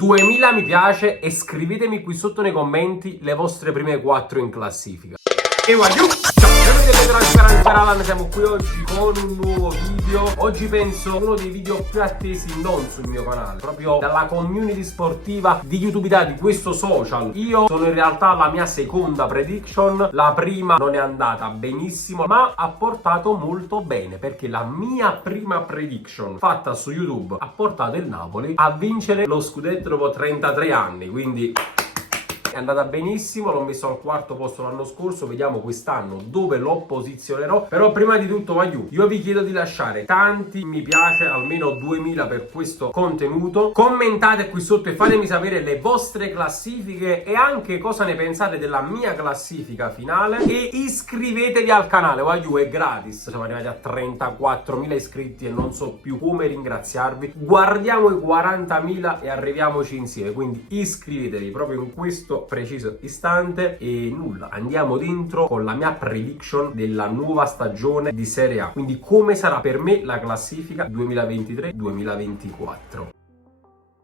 2000 mi piace e scrivetemi qui sotto nei commenti le vostre prime 4 in classifica. E voglio! Siamo qui oggi con un nuovo video. Oggi penso uno dei video più attesi non sul mio canale, proprio dalla community sportiva di YouTube Italia, di questo social. Io sono in realtà la mia seconda prediction. La prima non è andata benissimo, ma ha portato molto bene, perché la mia prima prediction fatta su YouTube ha portato il Napoli a vincere lo scudetto dopo 33 anni, quindi è andata benissimo. L'ho messo al quarto posto l'anno scorso, vediamo quest'anno dove lo posizionerò. Però prima di tutto io vi chiedo di lasciare tanti mi piace, almeno 2000 per questo contenuto. Commentate qui sotto e fatemi sapere le vostre classifiche e anche cosa ne pensate della mia classifica finale. E iscrivetevi al canale, è gratis. Siamo arrivati a 34.000 iscritti e non so più come ringraziarvi. Guardiamo i 40.000 e arriviamoci insieme, quindi iscrivetevi proprio in questo preciso istante. E nulla, andiamo dentro con la mia prediction della nuova stagione di Serie A, quindi come sarà per me la classifica 2023-2024.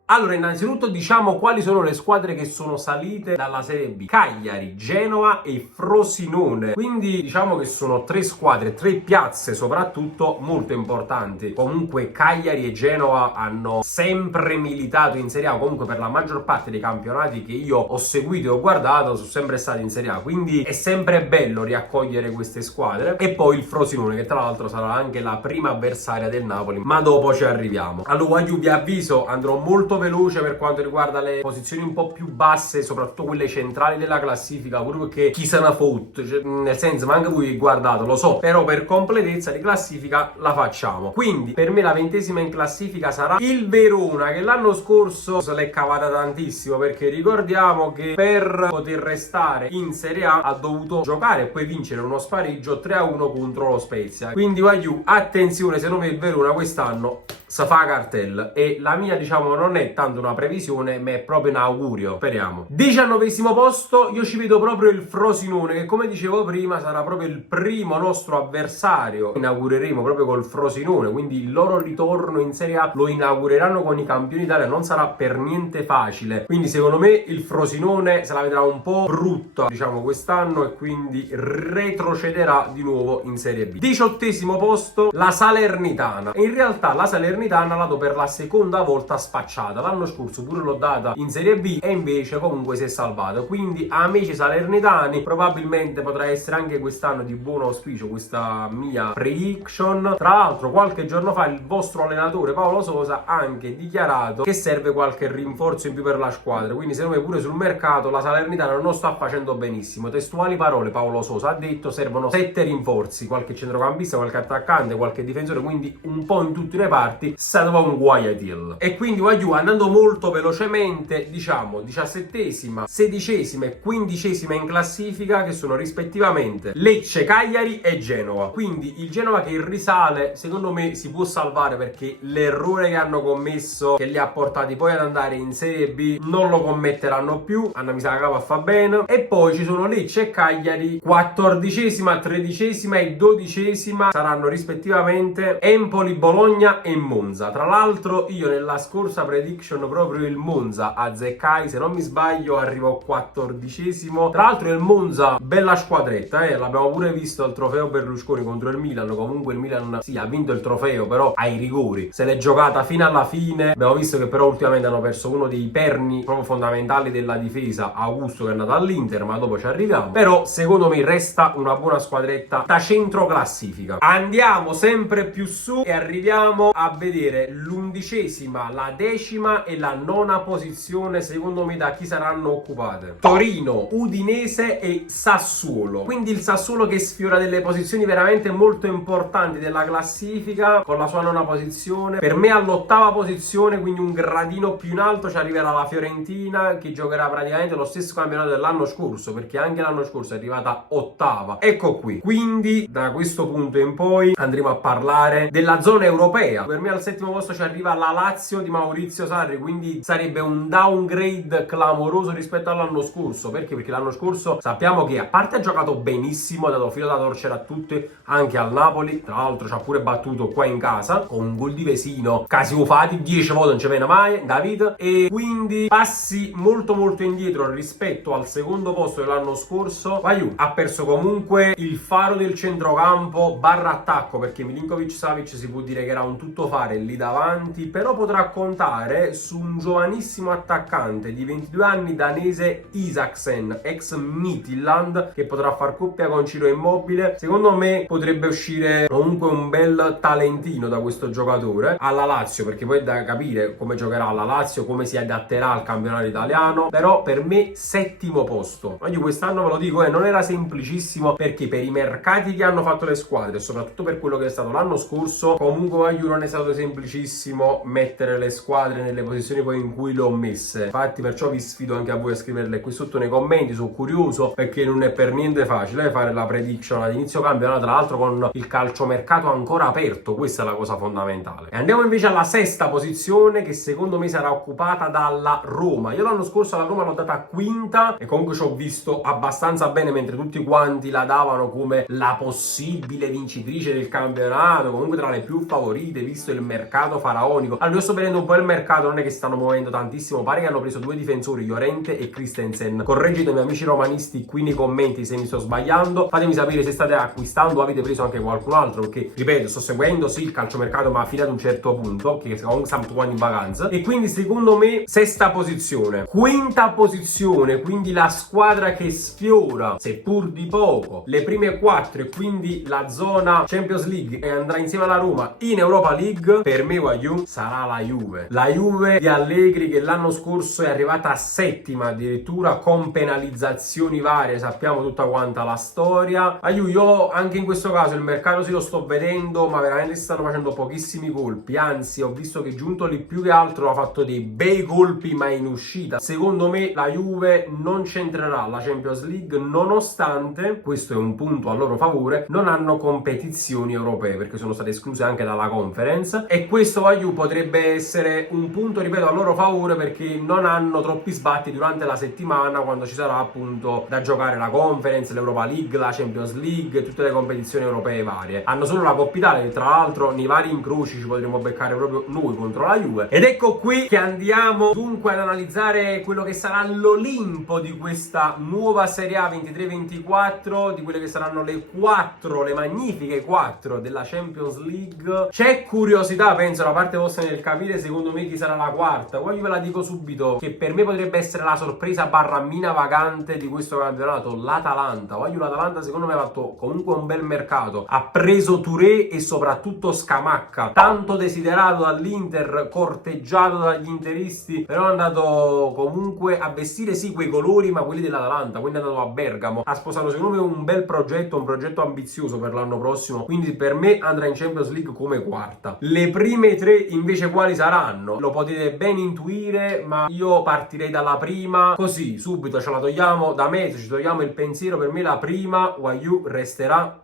Allora, innanzitutto diciamo quali sono le squadre che sono salite dalla Serie B: Cagliari, Genova e Frosinone. Quindi diciamo che sono tre squadre, tre piazze soprattutto molto importanti. Comunque Cagliari e Genova hanno sempre militato in Serie A, comunque per la maggior parte dei campionati che io ho seguito e ho guardato sono sempre stati in Serie A, quindi è sempre bello riaccogliere queste squadre. E poi il Frosinone, che tra l'altro sarà anche la prima avversaria del Napoli, ma dopo ci arriviamo. Allora io vi avviso, andrò molto veloce per quanto riguarda le posizioni un po' più basse, soprattutto quelle centrali della classifica, pure perché chi se ne fout, cioè, nel senso, ma anche voi guardate, lo so, però per completezza di classifica la facciamo. Quindi per me la 20ª in classifica sarà il Verona, che l'anno scorso se l'è cavata tantissimo, perché ricordiamo che per poter restare in Serie A ha dovuto giocare e poi vincere uno spareggio 3-1 contro lo Spezia. Quindi attenzione, secondo me il Verona quest'anno sa fa cartella, e la mia diciamo non è tanto una previsione ma è proprio un augurio, speriamo. 19° posto, io ci vedo proprio il Frosinone, che come dicevo prima sarà proprio il primo nostro avversario. Inaugureremo proprio col Frosinone, quindi il loro ritorno in Serie A lo inaugureranno con i campioni d'Italia, non sarà per niente facile. Quindi secondo me il Frosinone se la vedrà un po' brutta diciamo quest'anno e quindi retrocederà di nuovo in Serie B. 18° posto, la Salernitana. E in realtà la Salernitana la do per la seconda volta spacciata. L'anno scorso pure l'ho data in Serie B e invece comunque si è salvata. Quindi amici salernitani, probabilmente potrà essere anche quest'anno di buon auspicio questa mia prediction. Tra l'altro qualche giorno fa il vostro allenatore Paolo Sosa ha anche dichiarato che serve qualche rinforzo in più per la squadra, quindi secondo me pure sul mercato la Salernitana non sta facendo benissimo. Testuali parole, Paolo Sosa ha detto: servono 7 rinforzi, qualche centrocampista, qualche attaccante, qualche difensore, quindi un po' in tutte le parti serve un guaiatil. E quindi andando molto velocemente, diciamo 17ª, 16ª e 15ª in classifica, che sono rispettivamente Lecce, Cagliari e Genova. Quindi il Genova che risale secondo me si può salvare, perché l'errore che hanno commesso, che li ha portati poi ad andare in Serie B, non lo commetteranno più. Anna mi sa che va fa bene. E poi ci sono Lecce e Cagliari 14ª, 13ª e 12ª, saranno rispettivamente Empoli, Bologna e Monza. Tra l'altro io nella scorsa prediction proprio il Monza azzeccai, se non mi sbaglio arrivo 14º. Tra l'altro il Monza bella squadretta, l'abbiamo pure visto al trofeo Berlusconi contro il Milan. Comunque il Milan sì, ha vinto il trofeo, però ai rigori se l'è giocata fino alla fine. Abbiamo visto che però ultimamente hanno perso uno dei perni proprio fondamentali della difesa, Augusto, che è andato all'Inter, ma dopo ci arriviamo. Però secondo me resta una buona squadretta da centro classifica. Andiamo sempre più su e arriviamo a vedere l'11ª, la 10ª e la 9ª posizione, secondo me da chi saranno occupate: Torino, Udinese e Sassuolo. Quindi il Sassuolo che sfiora delle posizioni veramente molto importanti della classifica con la sua 9ª posizione. Per me all'8ª posizione, quindi un gradino più in alto, ci arriverà la Fiorentina, che giocherà praticamente lo stesso campionato dell'anno scorso, perché anche l'anno scorso è arrivata 8ª. Ecco qui. Quindi da questo punto in poi andremo a parlare della zona europea. Per me al 7° posto ci arriva la Lazio di Maurizio Alessio Sarri, quindi sarebbe un downgrade clamoroso rispetto all'anno scorso. Perché l'anno scorso sappiamo che, a parte ha giocato benissimo, ha dato filo da torcere a tutti, anche al Napoli, tra l'altro ci ha pure battuto qua in casa con un gol di Vesino, casi ufati, 10 volte non ci viene mai David, e quindi passi molto indietro rispetto al secondo posto dell'anno scorso. Vaiu ha perso comunque il faro del centrocampo barra attacco, perché Milinkovic-Savic si può dire che era un tuttofare lì davanti, però potrà contare su un giovanissimo attaccante di 22 anni danese, Isaksen, ex Midtjylland, che potrà far coppia con Ciro Immobile. Secondo me potrebbe uscire comunque un bel talentino da questo giocatore alla Lazio, perché poi è da capire come giocherà alla Lazio, come si adatterà al campionato italiano. Però per me settimo posto. Io quest'anno ve lo dico, non era semplicissimo, perché per i mercati che hanno fatto le squadre e soprattutto per quello che è stato l'anno scorso, comunque non è stato semplicissimo mettere le squadre nelle posizioni poi in cui le ho messe. Infatti perciò vi sfido anche a voi a scriverle qui sotto nei commenti, sono curioso, perché non è per niente facile fare la prediction ad inizio campionato, tra l'altro con il calciomercato ancora aperto. Questa è la cosa fondamentale. E andiamo invece alla sesta posizione, che secondo me sarà occupata dalla Roma. Io l'anno scorso alla Roma l'ho data quinta e comunque ci ho visto abbastanza bene, mentre tutti quanti la davano come la possibile vincitrice del campionato, comunque tra le più favorite visto il mercato faraonico. Allora io sto vedendo un po' il mercato, non è che stanno muovendo tantissimo, pare che hanno preso due difensori, Llorente e Christensen. Correggetemi amici romanisti qui nei commenti se mi sto sbagliando, fatemi sapere se state acquistando o avete preso anche qualcun altro, perché ripeto, sto seguendo sì il calciomercato ma fino ad un certo punto, che comunque siamo tutti in vacanza. E quindi secondo me sesta posizione. Quinta posizione, quindi la squadra che sfiora, seppur di poco, le prime 4 e quindi la zona Champions League e andrà insieme alla Roma in Europa League, per me sarà la Juve. La Juve di Allegri, che l'anno scorso è arrivata a settima addirittura con penalizzazioni varie, sappiamo tutta quanta la storia. Io anche in questo caso il mercato sì lo sto vedendo, ma veramente si stanno facendo pochissimi colpi, anzi ho visto che Giuntoli più che altro ha fatto dei bei colpi ma in uscita. Secondo me la Juve non c'entrerà la Champions League, nonostante, questo è un punto a loro favore, non hanno competizioni europee perché sono state escluse anche dalla Conference, e questo potrebbe essere un punto, ripeto, a loro favore, perché non hanno troppi sbatti durante la settimana quando ci sarà appunto da giocare la Conference, l'Europa League, la Champions League, tutte le competizioni europee varie. Hanno solo la Coppa Italia, che tra l'altro nei vari incroci ci potremo beccare proprio noi contro la Juve. Ed ecco qui che andiamo dunque ad analizzare quello che sarà l'Olimpo di questa nuova Serie A 23-24, di quelle che saranno le magnifiche 4 della Champions League. C'è curiosità, penso, da parte vostra nel capire secondo me chi sarà la quarta. Poi io ve la dico subito, che per me potrebbe essere la sorpresa barra mina vagante di questo campionato, l'Atalanta. L'Atalanta secondo me ha fatto comunque un bel mercato, ha preso Touré e soprattutto Scamacca, tanto desiderato dall'Inter, corteggiato dagli interisti, però è andato comunque a vestire sì quei colori ma quelli dell'Atalanta, quindi è andato a Bergamo, ha sposato secondo me un bel progetto, un progetto ambizioso per l'anno prossimo, quindi per me andrà in Champions League come quarta. Le prime 3 invece quali saranno? Lo potete ben intuire, ma io partirei dalla prima, così subito ce la togliamo da mezzo, ci togliamo il pensiero. Per me la prima resterà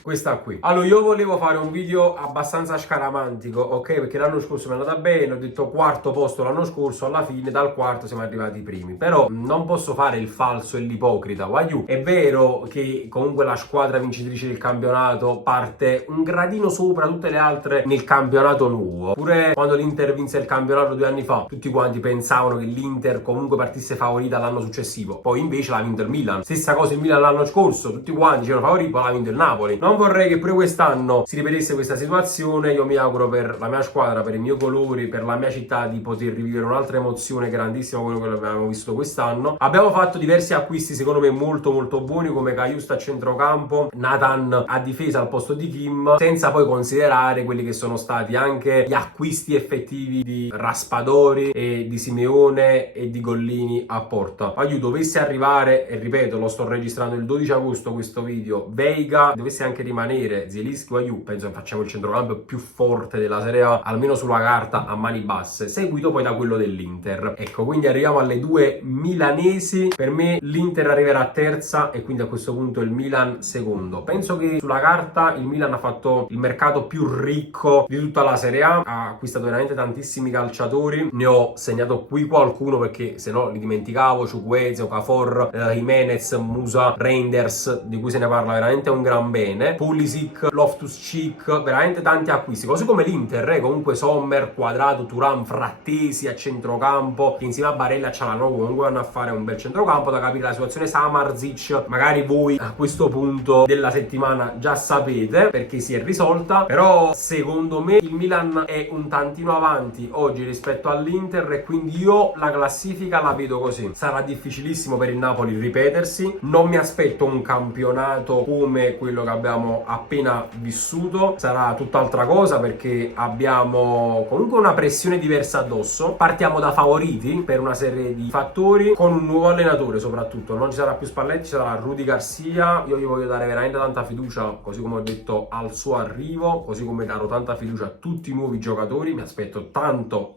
questa qui. Allora io volevo fare un video abbastanza scaramantico, ok, perché l'anno scorso mi è andata bene, ho detto quarto posto l'anno scorso, alla fine dal quarto siamo arrivati primi, però non posso fare il falso e l'ipocrita. È vero che comunque la squadra vincitrice del campionato parte un gradino sopra tutte le altre nel campionato nuovo, pure quando l'Inter vinse il campionato 2 anni fa tutti quanti pensavano che l'Inter comunque partisse favorita l'anno successivo, poi invece l'ha vinto il Milan. Stessa cosa il Milan l'anno scorso, tutti quanti c'erano favoriti, poi l'ha vinto il Napoli. Non vorrei che pure quest'anno si ripetesse questa situazione. Io mi auguro per la mia squadra, per i miei colori, per la mia città, di poter rivivere un'altra emozione grandissima come quello che abbiamo visto quest'anno. Abbiamo fatto diversi acquisti secondo me molto buoni, come Cajusta a centrocampo, Nathan a difesa al posto di Kim, senza poi considerare quelli che sono stati anche gli acquisti effettivi di Raspadori e di Simeone e di Gollini a porta. Dovesse arrivare, e ripeto lo sto registrando il 12 agosto questo video, Veiga, dovesse anche anche rimanere Zielinski o Ayew, penso che facciamo il centrocampo più forte della Serie A, almeno sulla carta, a mani basse, seguito poi da quello dell'Inter. Ecco, quindi arriviamo alle due milanesi. Per me l'Inter arriverà terza e quindi a questo punto il Milan secondo. Penso che sulla carta il Milan ha fatto il mercato più ricco di tutta la Serie A, ha acquistato veramente tantissimi calciatori, ne ho segnato qui qualcuno perché se no li dimenticavo: Chukwueze, Okafor, Jimenez, Musa, Reinders, di cui se ne parla veramente un gran bene, Pulisic, Loftus-Cheek, veramente tanti acquisti, così come l'Inter, comunque Sommer, Quadrato, Thuram, Frattesi a centrocampo, che insieme a Barella e Çalhanoğlu comunque vanno a fare un bel centrocampo. Da capire la situazione Samardzic, magari voi a questo punto della settimana già sapete perché si è risolta, però secondo me il Milan è un tantino avanti oggi rispetto all'Inter e quindi io la classifica la vedo così. Sarà difficilissimo per il Napoli ripetersi, non mi aspetto un campionato come quello che abbiamo appena vissuto, sarà tutt'altra cosa perché abbiamo comunque una pressione diversa addosso, partiamo da favoriti per una serie di fattori, con un nuovo allenatore soprattutto, non ci sarà più Spalletti, ci sarà Rudy Garcia. Io gli voglio dare veramente tanta fiducia, così come ho detto al suo arrivo, così come darò tanta fiducia a tutti i nuovi giocatori. Mi aspetto tanto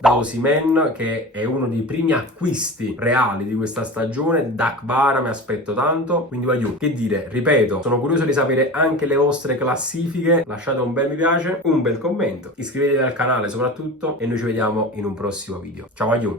da Osimhen, che è uno dei primi acquisti reali di questa stagione, da Kvara mi aspetto tanto, quindi voglio, che dire, ripeto, sono curioso di sapere anche le vostre classifiche, lasciate un bel mi piace, un bel commento, iscrivetevi al canale soprattutto e noi ci vediamo in un prossimo video. Ciao, aiuto!